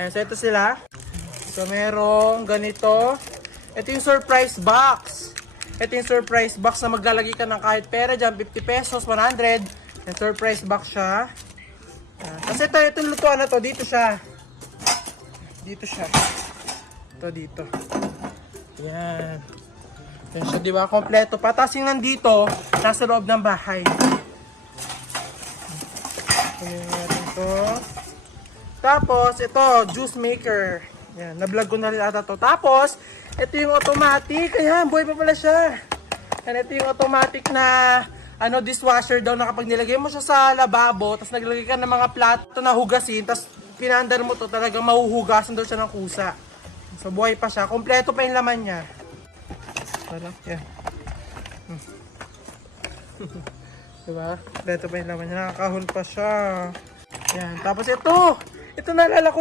Ayan, so ito sila. So merong ganito. Ito yung surprise box. Ito yung surprise box na maglalagay ka ng kahit pera dyan. 50 pesos, 100. Ayan, surprise box siya. Ayan. Kasi itong lutuan na to, dito siya. Dito siya. Ito dito. Ayan. Ayan siya, di ba? Kompleto pa. Tapos yung nandito, nasa loob ng bahay. Ayan natin to. Tapos, ito, juice maker. Ayan, na-vlog ko na rin ata to. Tapos, ito yung automatic. Ayan, buhay pa pala siya. Ayan, ito yung automatic na dishwasher daw na kapag nilagay mo siya sa lababo, tapos naglagay ka ng mga plato na hugasin, tapos pinandar mo to, talagang mahuhugasan daw siya ng kusa. So, buhay pa siya. Kompleto pa yung laman niya. Parang, yan. Diba? Kompleto pa yung laman niya. Nakakahon pa siya. Yan. Tapos ito naalala ko